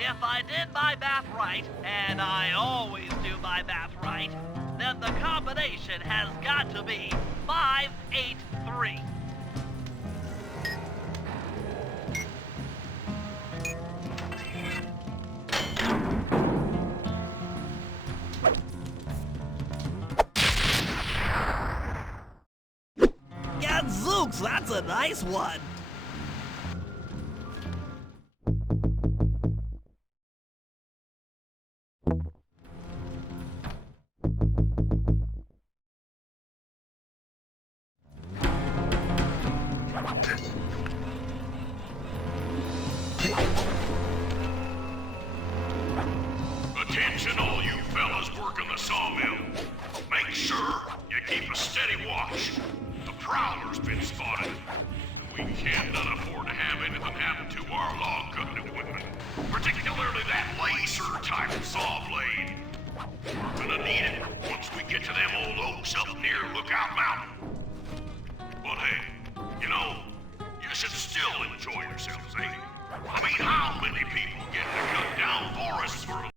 If I did my math right, and I always do my math right, then the combination has got to be 583. Gadzooks, that's a nice one. Attention all you fellas working the sawmill. Make sure you keep a steady watch. The prowler's been spotted. We can't afford to have anything happen to our log cutting equipment. Particularly that laser-type saw blade. We're gonna need it once we get to them old oaks up near Lookout Mountain. But hey, you know, you should still enjoy yourselves, eh? I mean, how many people get to cut down forests for a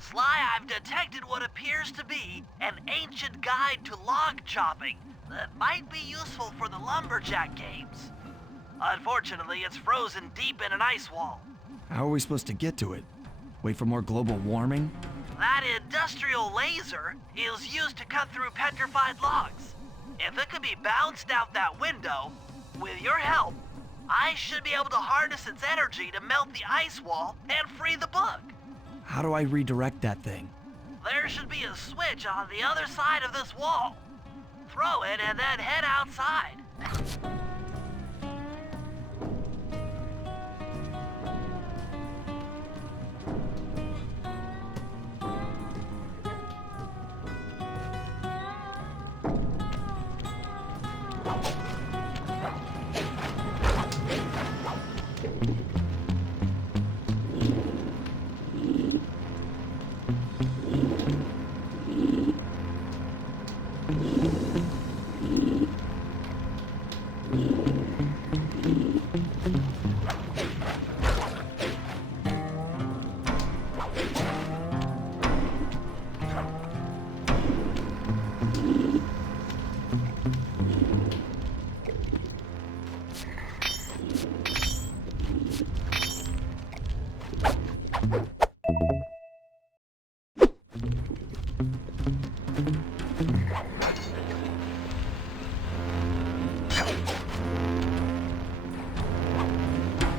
Sly, I've detected what appears to be an ancient guide to log chopping that might be useful for the lumberjack games. Unfortunately, it's frozen deep in an ice wall. How are we supposed to get to it? Wait for more global warming? That industrial laser is used to cut through petrified logs. If it could be bounced out that window, with your help, I should be able to harness its energy to melt the ice wall and free the bug. How do I redirect that thing? There should be a switch on the other side of this wall. Throw it and then head outside.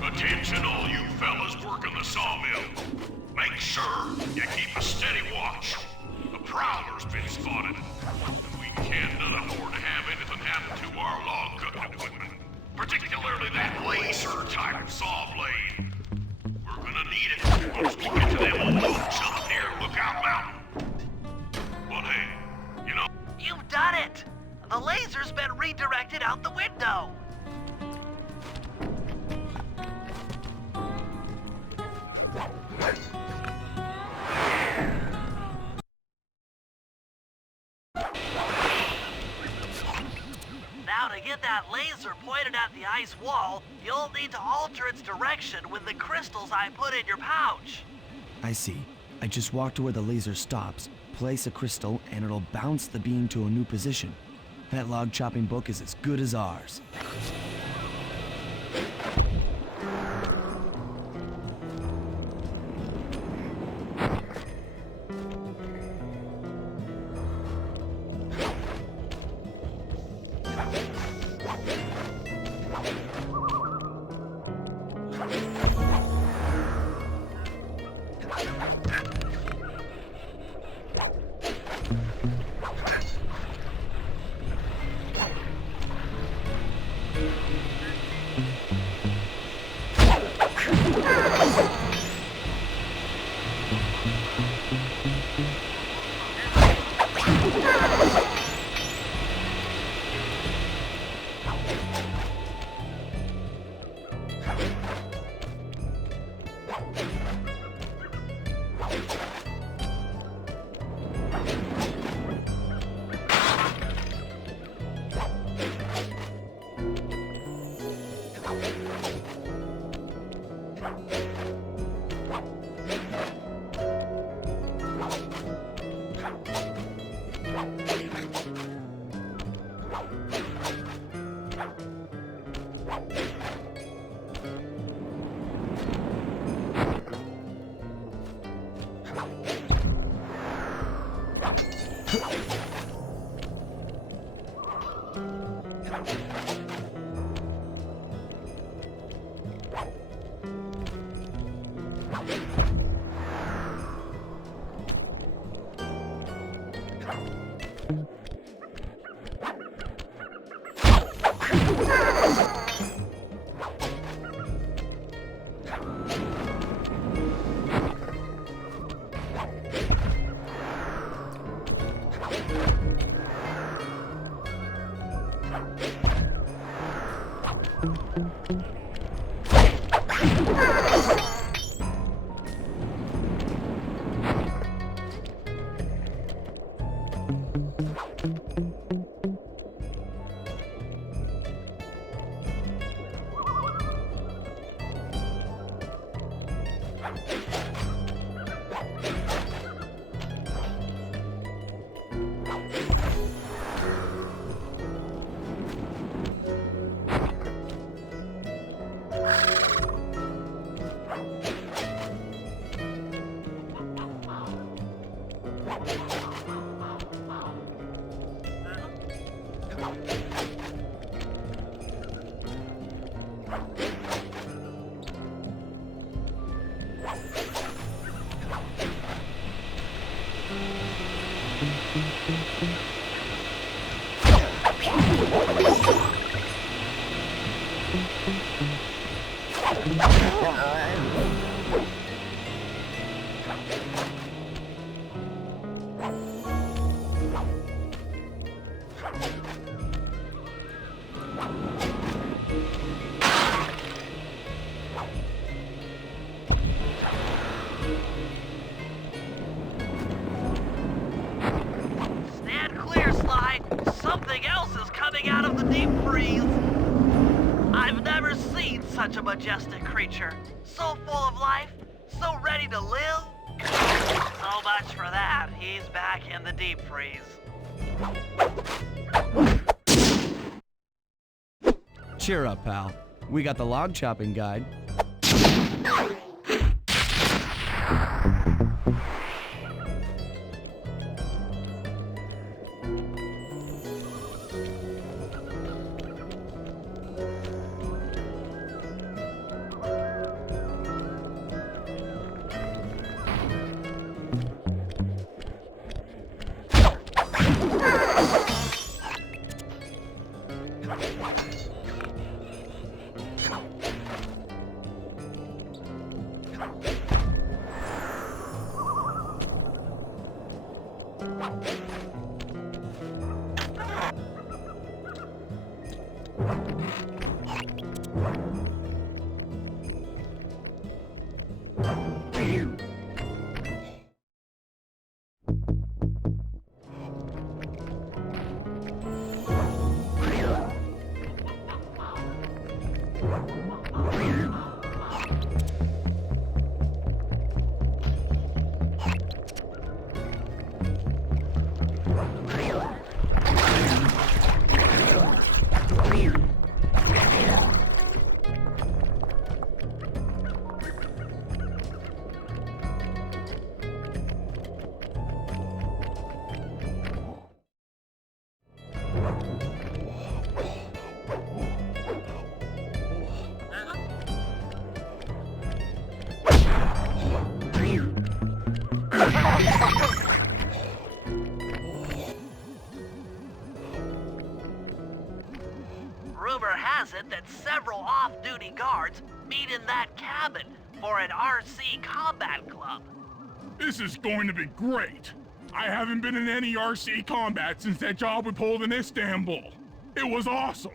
Attention all you fellas working the sawmill. Make sure you keep a steady watch. The Prowler's been spotted, and we cannot afford to have anything happen to our log cutting equipment. Particularly that laser-type saw blade. We're gonna need it once we get to them old logs up near Lookout Mountain. But hey, you know... You've done it! The laser's been redirected out the window. Now to get that laser pointed at the ice wall, you'll need to alter its direction with the crystals I put in your pouch. I see. I just walk to where the laser stops, place a crystal, and it'll bounce the beam to a new position. That log chopping book is as good as ours. Stand clear, Sly. Something else is coming out of the deep freeze. I've never seen such a majestic creature. So full of life, so ready to live. So much for that. He's back in the deep freeze. Cheer up, pal. We got the log chopping guide. Rumor has it that several off-duty guards meet in that cabin for an RC combat club. This is going to be great. I haven't been in any RC combat since that job we pulled in Istanbul. It was awesome.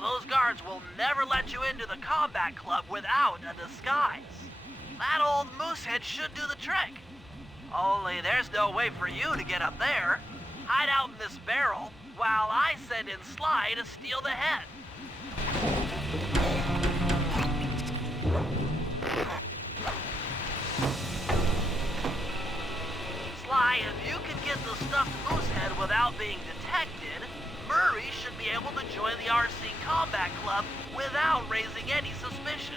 Those guards will never let you into the combat club without a disguise. That old moosehead should do the trick. Only there's no way for you to get up there. Hide out in this barrel while I send in Sly to steal the head. Sly, if you can get the stuffed moosehead without being detected, Murray should be able to join the RC Combat Club without raising any suspicion.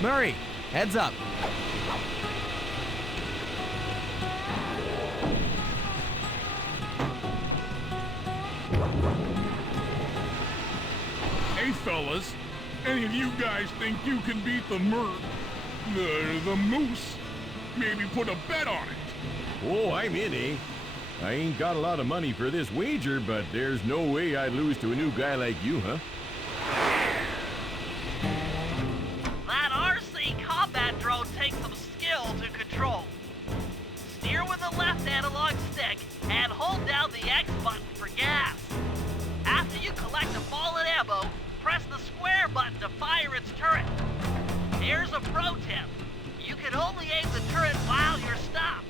Murray, heads up. Hey, fellas. Any of you guys think you can beat the moose? Maybe put a bet on it. Oh, I'm in, eh? I ain't got a lot of money for this wager, but there's no way I'd lose to a new guy like you, huh? That RC combat drone takes some skill to control. Steer with the left analog stick and hold down the X button for gas. After you collect a fallen ammo, press the square button to fire its turret. Here's a pro tip. You can only aim the turret while you're stopped.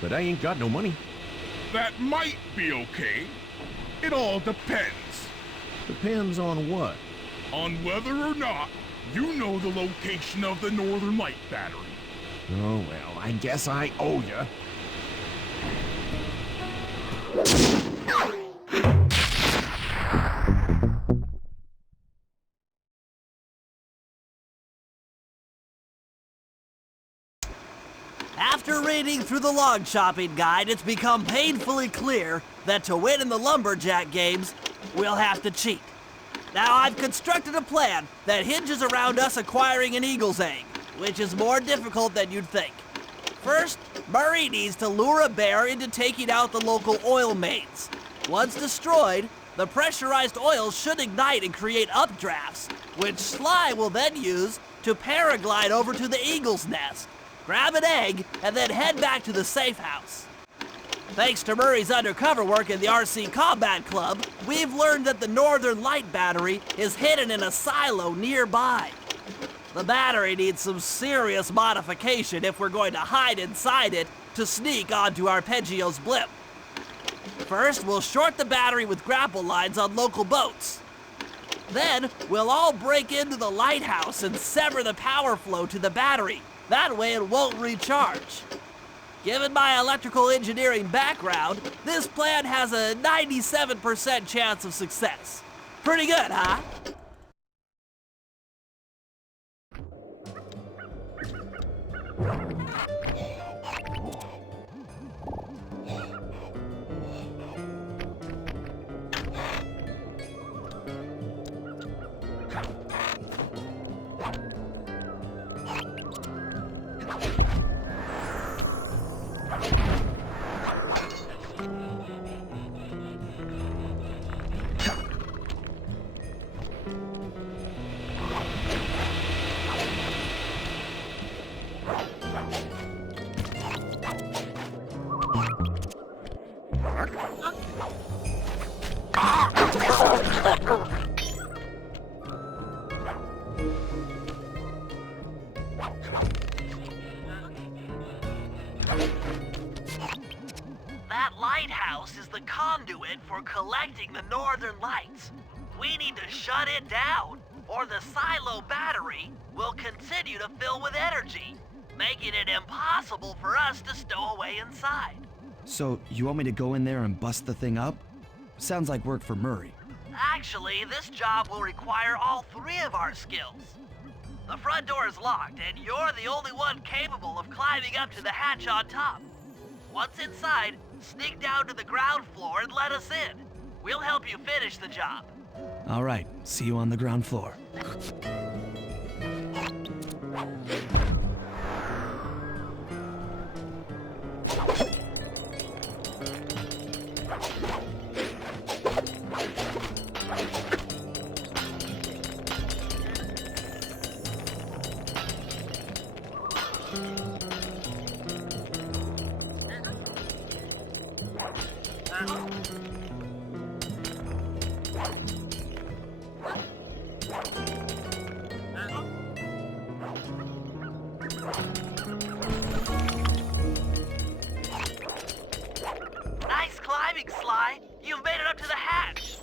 But I ain't got no money. That might be okay. It all depends. depends on what? On whether or not you know the location of the Northern Light Battery. Oh, well, I guess I owe ya. After reading through the log chopping guide, it's become painfully clear that to win in the lumberjack games, we'll have to cheat. Now, I've constructed a plan that hinges around us acquiring an eagle's egg, which is more difficult than you'd think. First, Murray needs to lure a bear into taking out the local oil mains. Once destroyed, the pressurized oil should ignite and create updrafts, which Sly will then use to paraglide over to the eagle's nest, grab an egg, and then head back to the safe house. Thanks to Murray's undercover work in the RC Combat Club, we've learned that the Northern Light Battery is hidden in a silo nearby. The battery needs some serious modification if we're going to hide inside it to sneak onto Arpeggio's blimp. First, we'll short the battery with grapple lines on local boats. Then, we'll all break into the lighthouse and sever the power flow to the battery. That way it won't recharge. Given my electrical engineering background, this plan has a 97% chance of success. Pretty good, huh? That lighthouse is the conduit for collecting the northern lights. We need to shut it down, or the silo battery will continue to fill with energy, making it impossible for us to stow away inside. So, you want me to go in there and bust the thing up? Sounds like work for Murray. Actually, this job will require all three of our skills. The front door is locked, and you're the only one capable of climbing up to the hatch on top. Once inside, sneak down to the ground floor and let us in. We'll help you finish the job. All right, see you on the ground floor. Nice climbing, Sly. You've made it up to the hatch.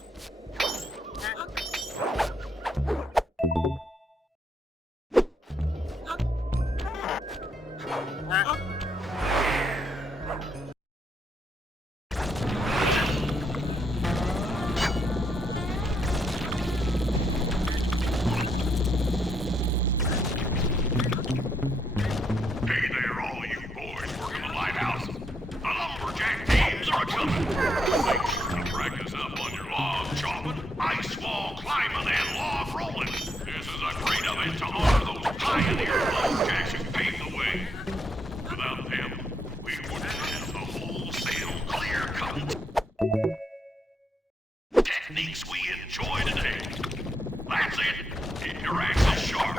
Hey there, all you boys working the lighthouse. The lumberjack teams are coming. Make sure to practice up on your log chopping, ice wall climbing, and log rolling. This is a great event to honor those pioneer lumberjacks who paved the way. Without them, we wouldn't have the wholesale clear cut techniques we enjoy today. That's it. Keep your axes sharp.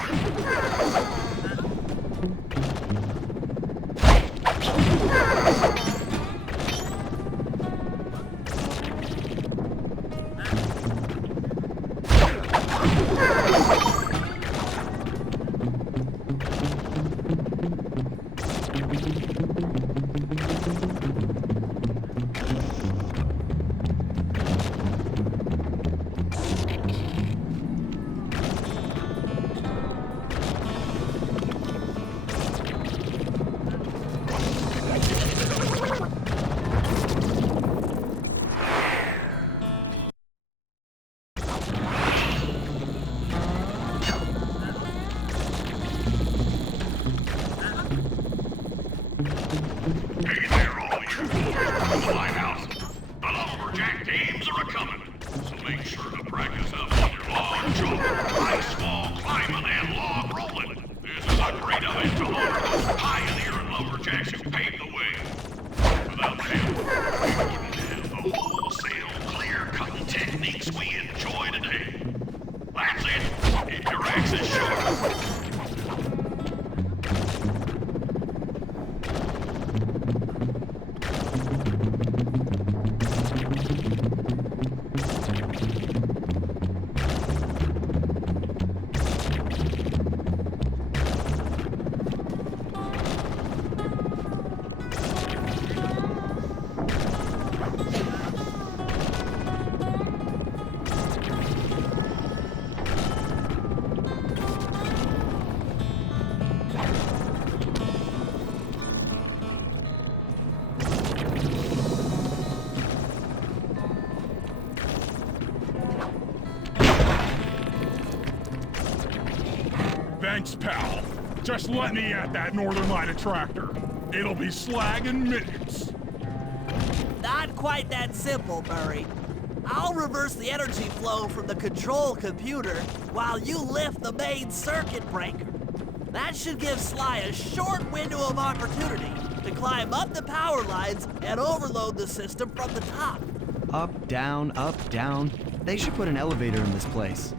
us up on your log job, ice wall climbing and log rolling. This is a great event to honor those pioneering lumberjacks who paved the way. Without them, we wouldn't have the wholesale clear-cutting techniques we enjoy today. That's it. Your axe is short. Thanks, pal. Just let me at that northern line of tractor. It'll be slag in minutes. Not quite that simple, Murray. I'll reverse the energy flow from the control computer while you lift the main circuit breaker. That should give Sly a short window of opportunity to climb up the power lines and overload the system from the top. Up, down, up, down. They should put an elevator in this place.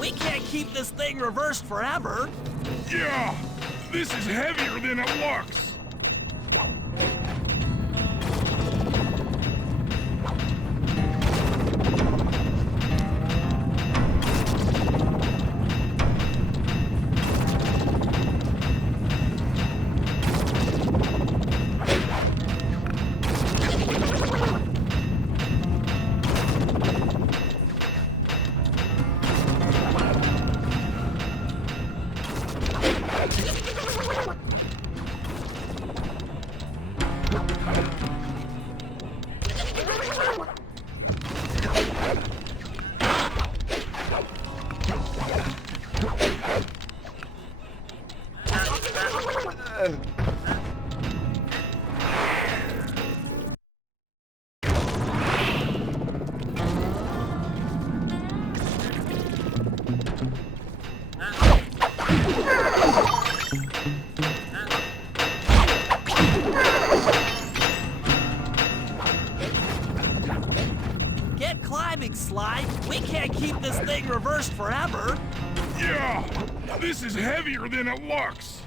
We can't keep this thing reversed forever. Yeah, this is heavier than it looks. Sly. We can't keep this thing reversed forever. Yeah, this is heavier than it looks.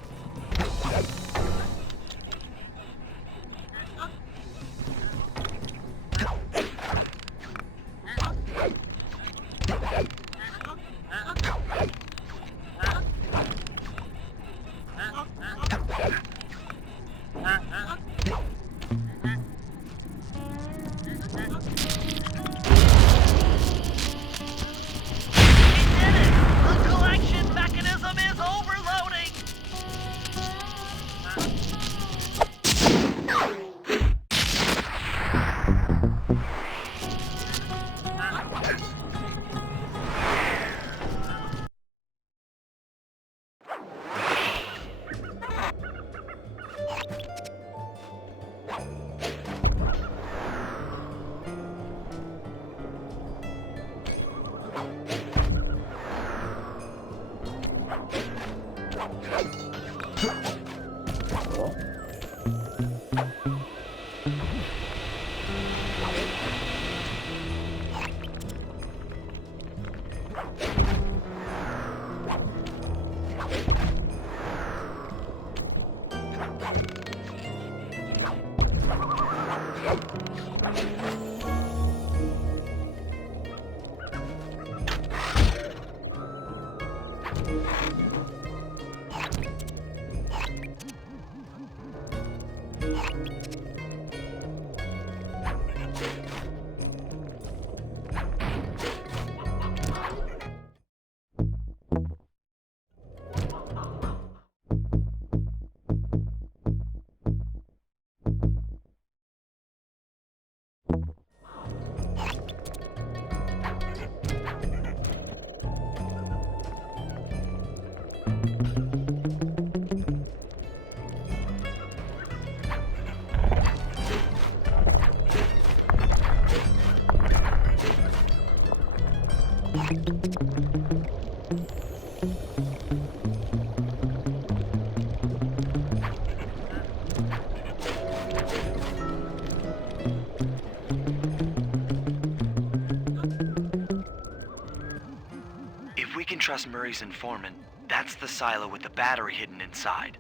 If we can trust Murray's informant, that's the silo with the battery hidden inside.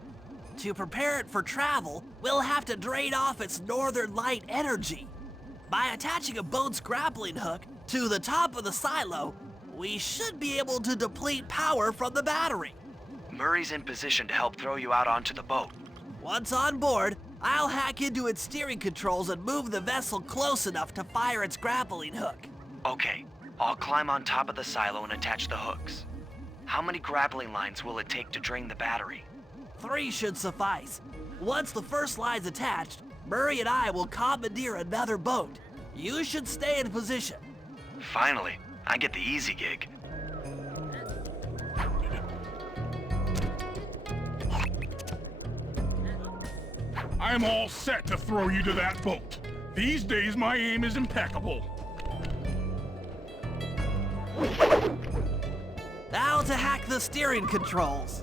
To prepare it for travel, we'll have to drain off its northern light energy. By attaching a boat's grappling hook to the top of the silo, we should be able to deplete power from the battery. Murray's in position to help throw you out onto the boat. Once on board, I'll hack into its steering controls and move the vessel close enough to fire its grappling hook. Okay, I'll climb on top of the silo and attach the hooks. How many grappling lines will it take to drain the battery? 3 should suffice. Once the first line's attached, Murray and I will commandeer another boat. You should stay in position. Finally, I get the easy gig. I'm all set to throw you to that boat. These days, my aim is impeccable. Now to hack the steering controls.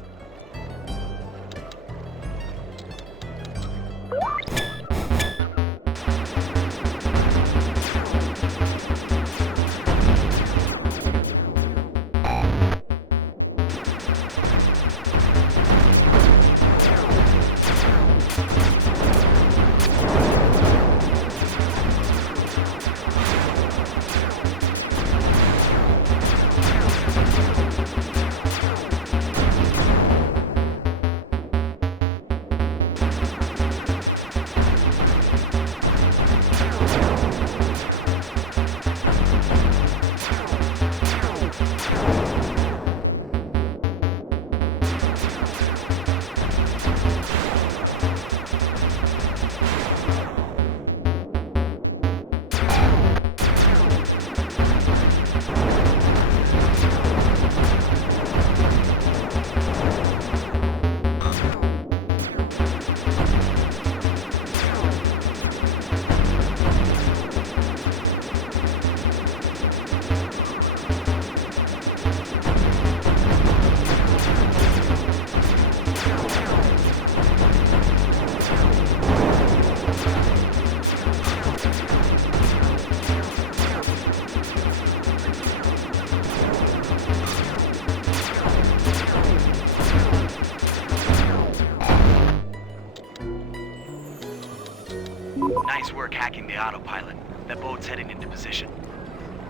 Nice work hacking the autopilot. That boat's heading into position.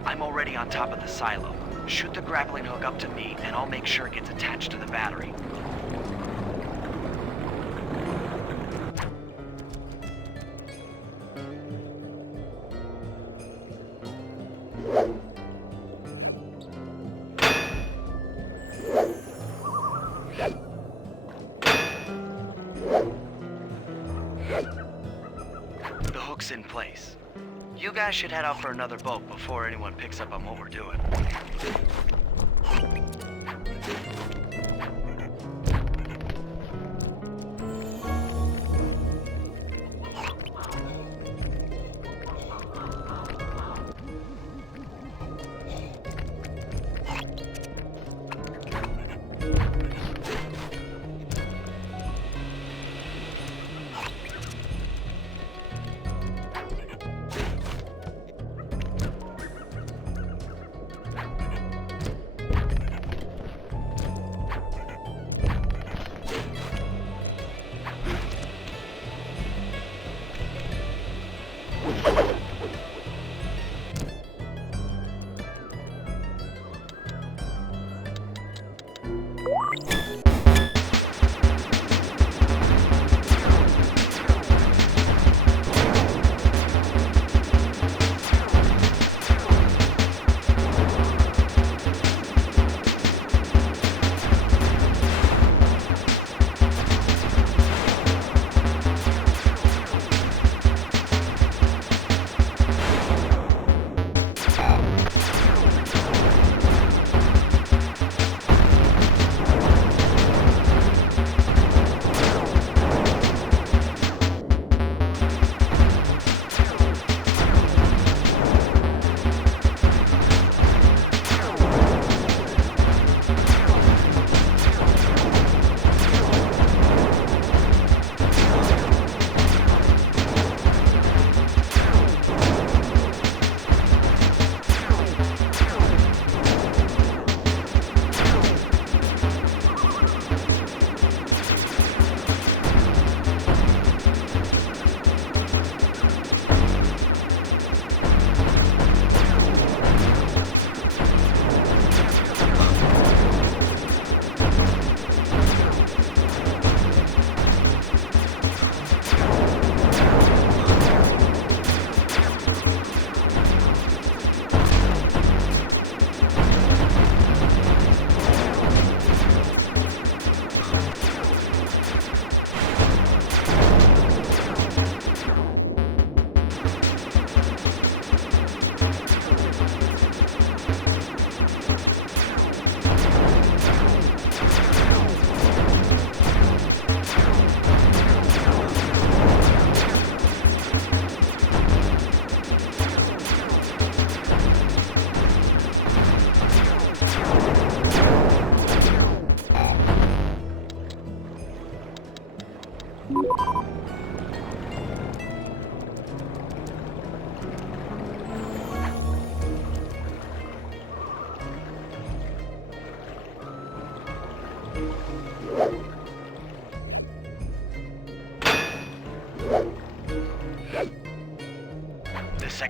I'm already on top of the silo. Shoot the grappling hook up to me, and I'll make sure it gets attached to the battery. The hook's in place. You guys should head out for another boat before anyone picks up on what we're doing.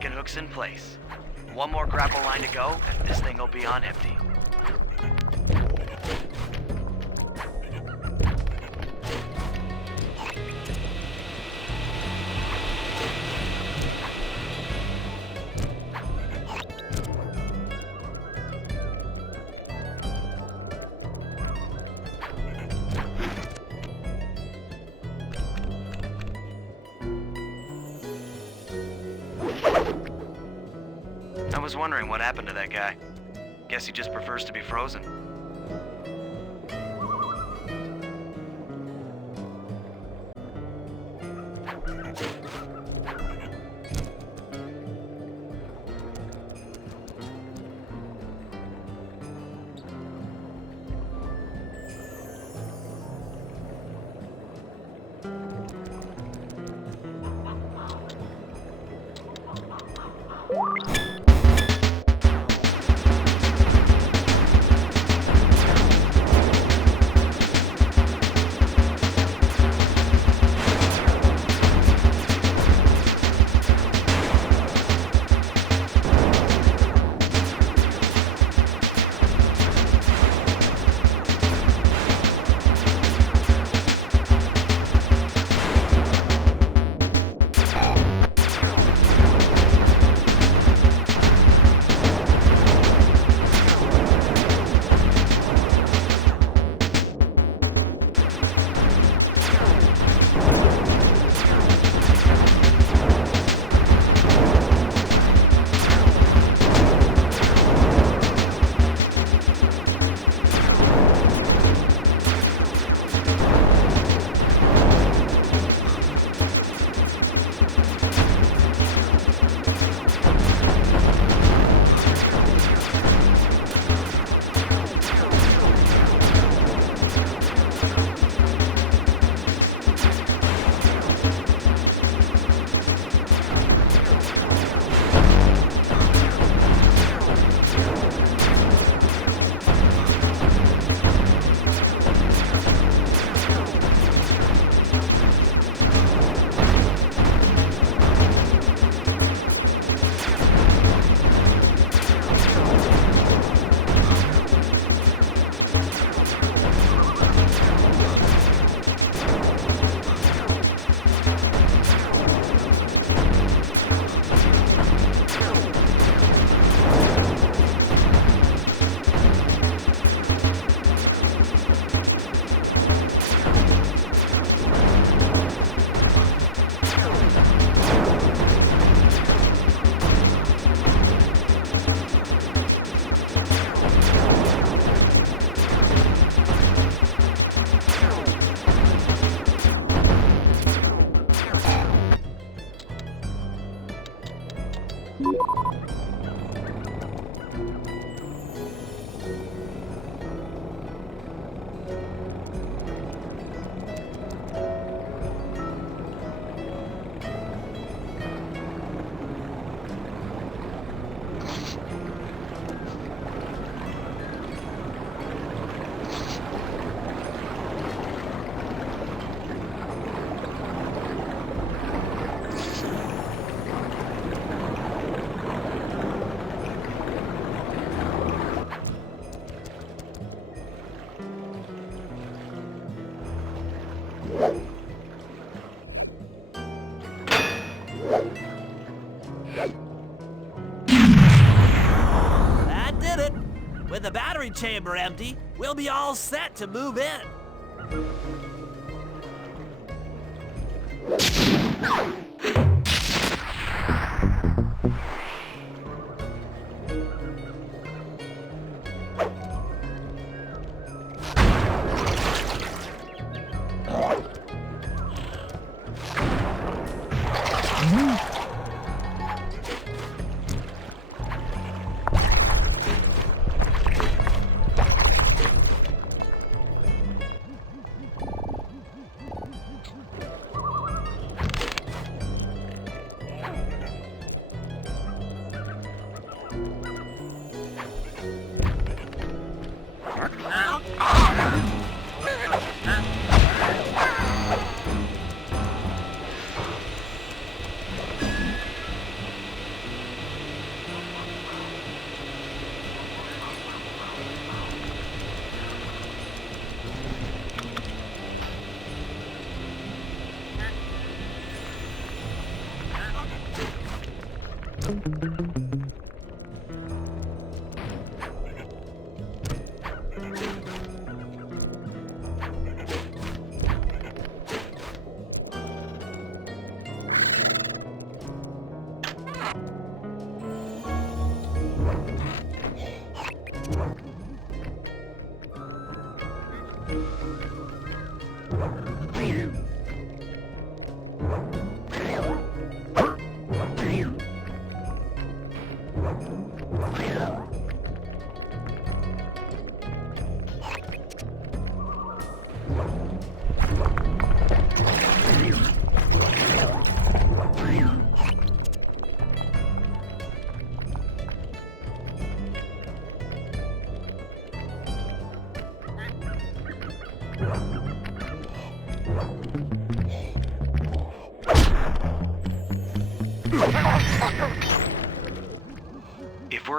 Second hook's in place. One more grapple line to go, and this thing will be on empty. I was wondering what happened to that guy. Guess he just prefers to be frozen. That did it. With the battery chamber empty, we'll be all set to move in.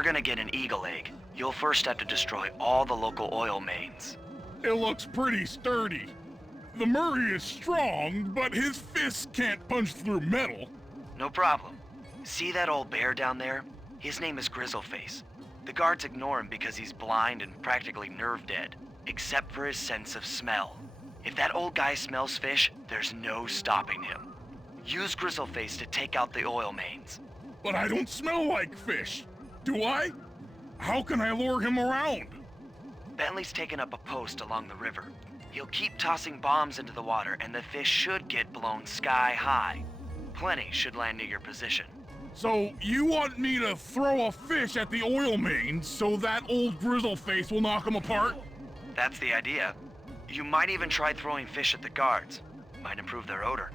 we're gonna get an eagle egg, you'll first have to destroy all the local oil mains. It looks pretty sturdy. The Murray is strong, but his fists can't punch through metal. No problem. See that old bear down there? His name is Grizzleface. The guards ignore him because he's blind and practically nerve dead, except for his sense of smell. If that old guy smells fish, there's no stopping him. Use Grizzleface to take out the oil mains. But I don't smell like fish, do I? How can I lure him around? Bentley's taken up a post along the river. He'll keep tossing bombs into the water and the fish should get blown sky high. Plenty should land near your position. So you want me to throw a fish at the oil mains so that old Grizzleface will knock him apart? That's the idea. You might even try throwing fish at the guards. Might improve their odor.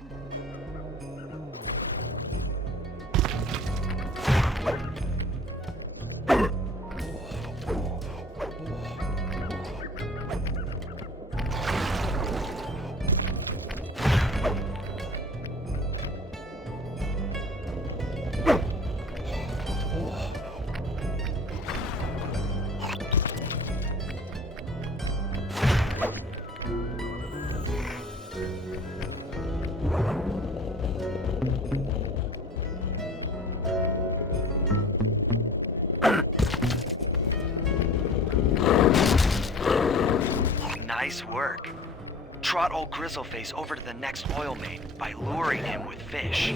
Nice work. Trot old Grizzleface over to the next oil main by luring him with fish.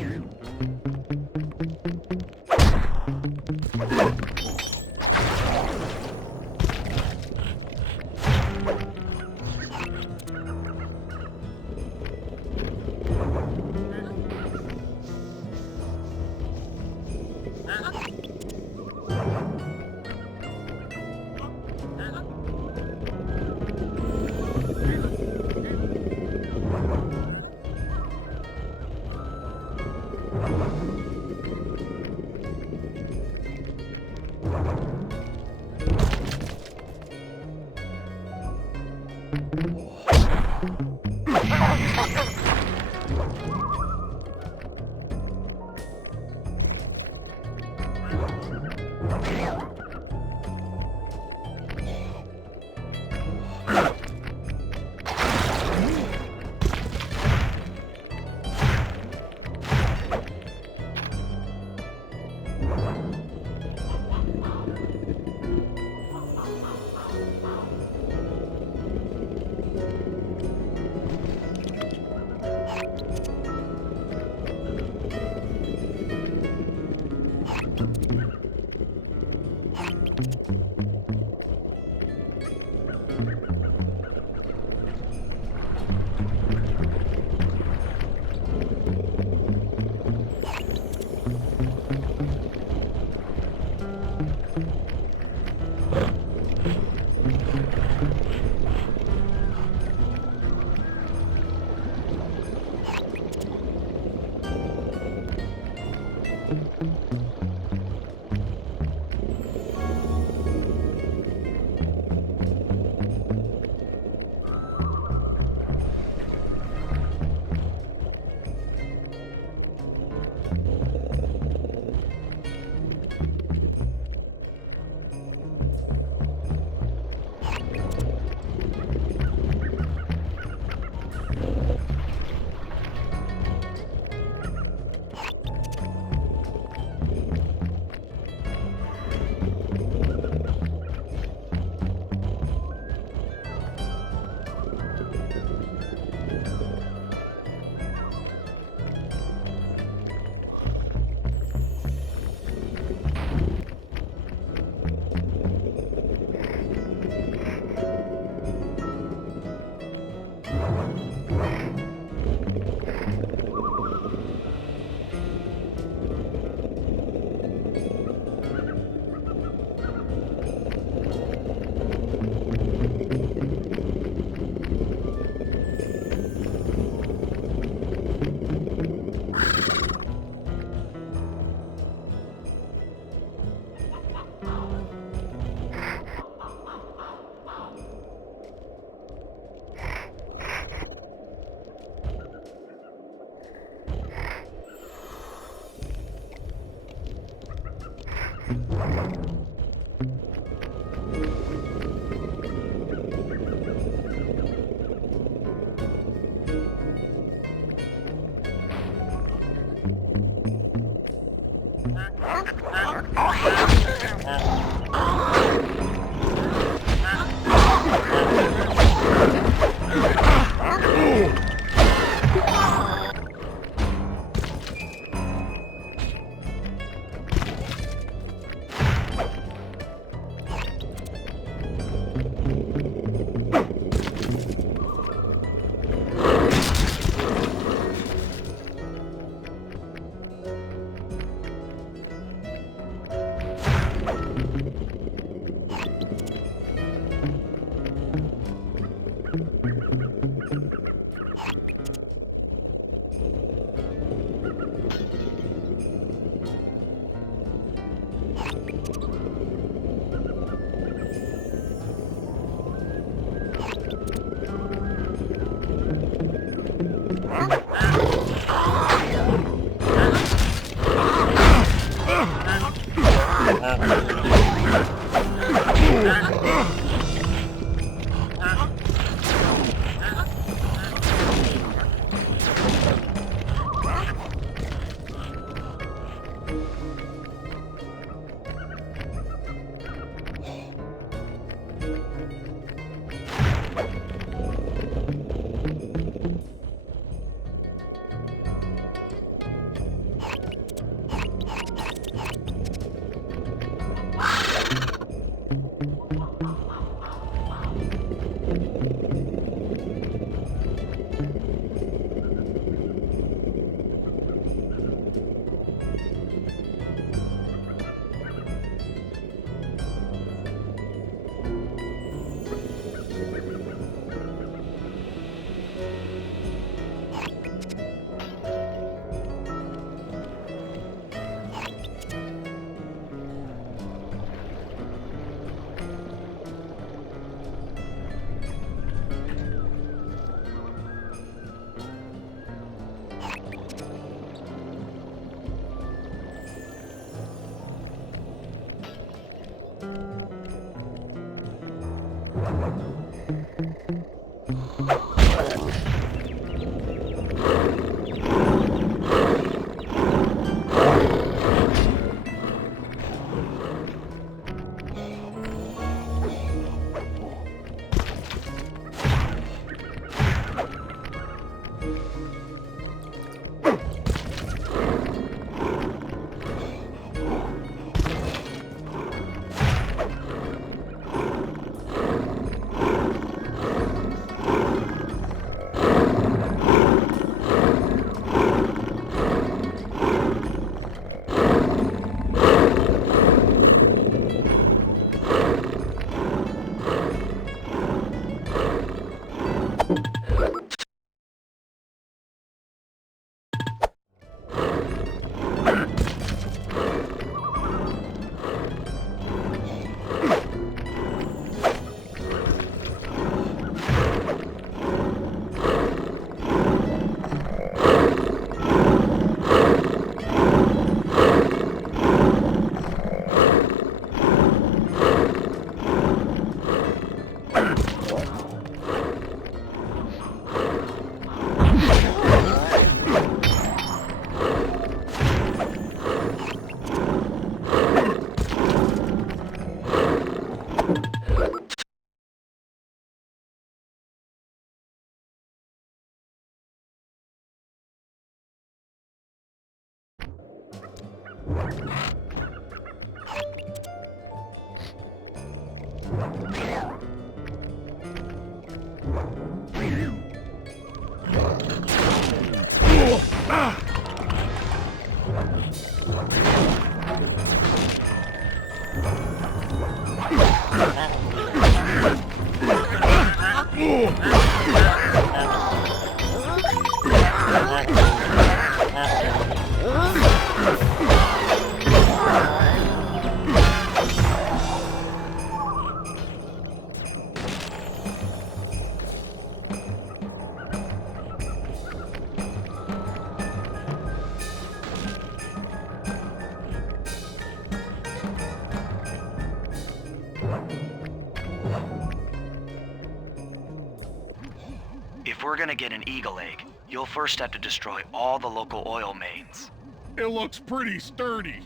If we're gonna get an eagle egg, you'll first have to destroy all the local oil mains. It looks pretty sturdy.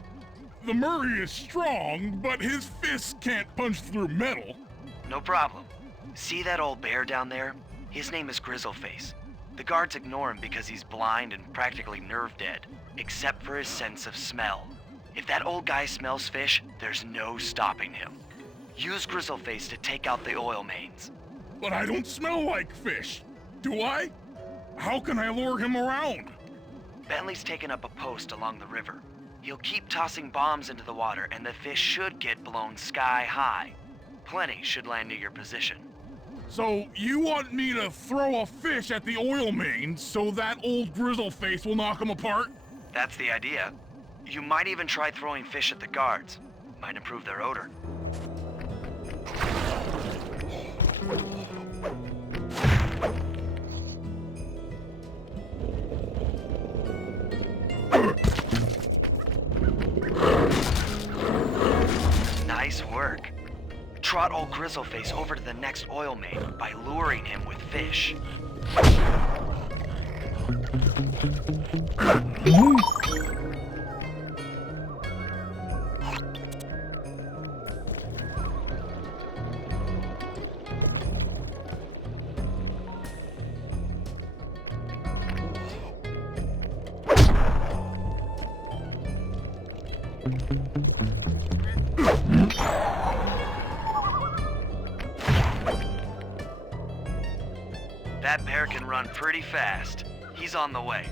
The Murray is strong, but his fists can't punch through metal. No problem. See that old bear down there? His name is Grizzleface. The guards ignore him because he's blind and practically nerve dead, except for his sense of smell. If that old guy smells fish, there's no stopping him. Use Grizzleface to take out the oil mains. But I don't smell like fish, do I? How can I lure him around? Bentley's taken up a post along the river. He'll keep tossing bombs into the water and the fish should get blown sky high. Plenty should land near your position. So you want me to throw a fish at the oil mains so that old Grizzleface will knock him apart? That's the idea. You might even try throwing fish at the guards. Might improve their odor. Nice work. Trot old Grizzleface over to the next oil main by luring him with fish. That bear can run pretty fast. He's on the way.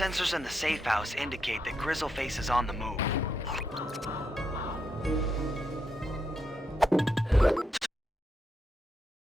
Sensors in the safe house indicate that Grizzleface is on the move.